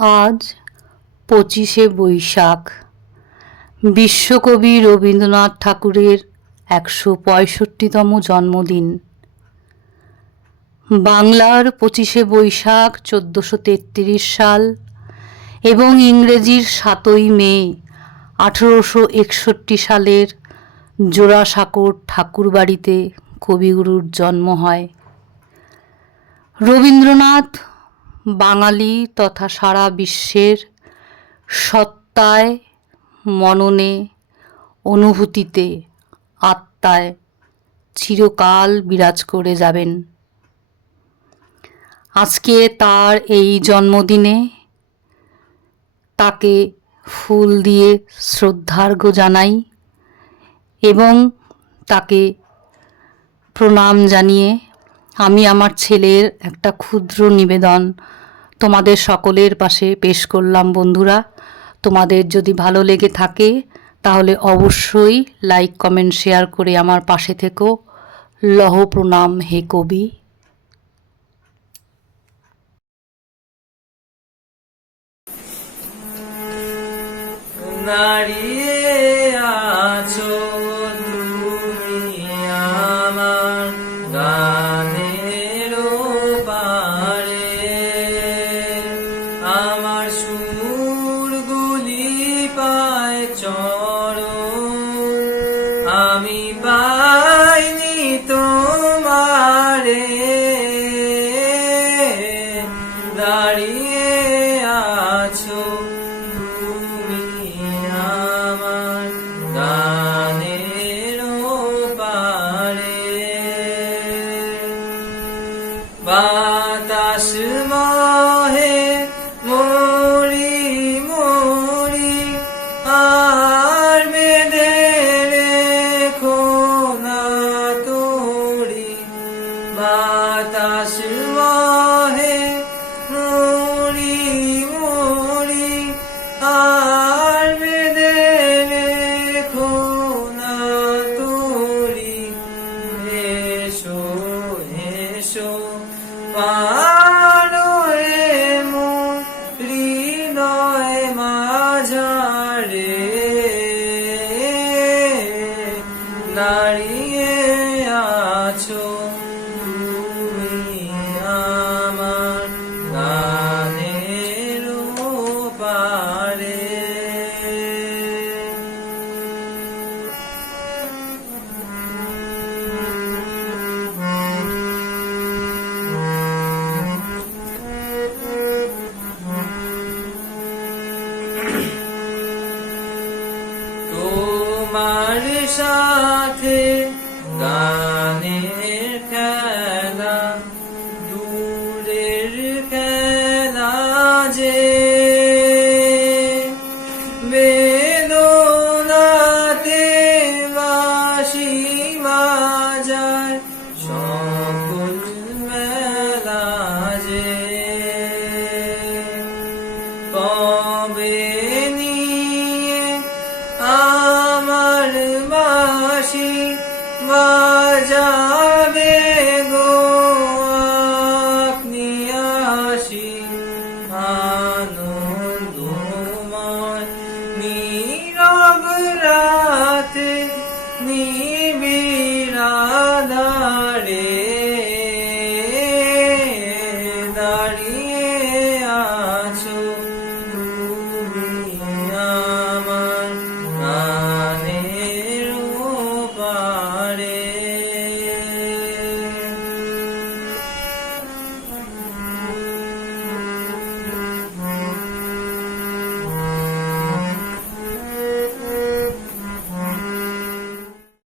আজ ২৫শে বৈশাখ, বিশ্বকবি রবীন্দ্রনাথ ঠাকুরের ১৬৫তম জন্মদিন। বাংলার ২৫শে বৈশাখ ১৪৩৩ সাল এবং ইংরেজির ৭ই মে ১৮৬১ সালের জোড়াসাঁকোর ঠাকুরবাড়িতে কবিগুরুর জন্ম হয়। রবীন্দ্রনাথ বাঙালি তথা সারা বিশ্বের সত্তায়, মননে, অনুভূতিতে, আত্মায় চিরকাল বিরাজ করে যাবেন। আজকে তার এই জন্মদিনে তাকে ফুল দিয়ে শ্রদ্ধার্ঘ্য জানাই এবং তাকে প্রণাম জানিয়ে আমি আমার ছেলের একটা ক্ষুদ্র নিবেদন তোমাদের সকলের পাশে পেশ করলাম। বন্ধুরা, তোমাদের যদি ভালো লেগে থাকে তাহলে অবশ্যই লাইক, কমেন্ট, শেয়ার করে আমার পাশে থেকো। লহ প্রণাম হে কবি। দাঁড়িয়ে আছো তুমি আমার গানের পারে, আমার সুরগুলি পায় চরণ, আমি পাইনি তোমারে। দাঁড়িয়ে আছো বাতাস মহে মরি মরি, আর বেঁধে রেখো না তোরি। বাতাস মহে মরি মরি, আর বেঁধে রেখো না তোরি। এসো এসো পারে মন হৃদয় মাঝারে, দাঁড়িয়ে আছো তুমি আমার গানের পারে। তোমার সাথে গানের খেলা, দূরের খেলা যে, বেদনাতে বাঁশি বাজায় সকল মেলা যে। কবে নিয়ে আমার বাঁশি বাজাবে গো আপনি আসি,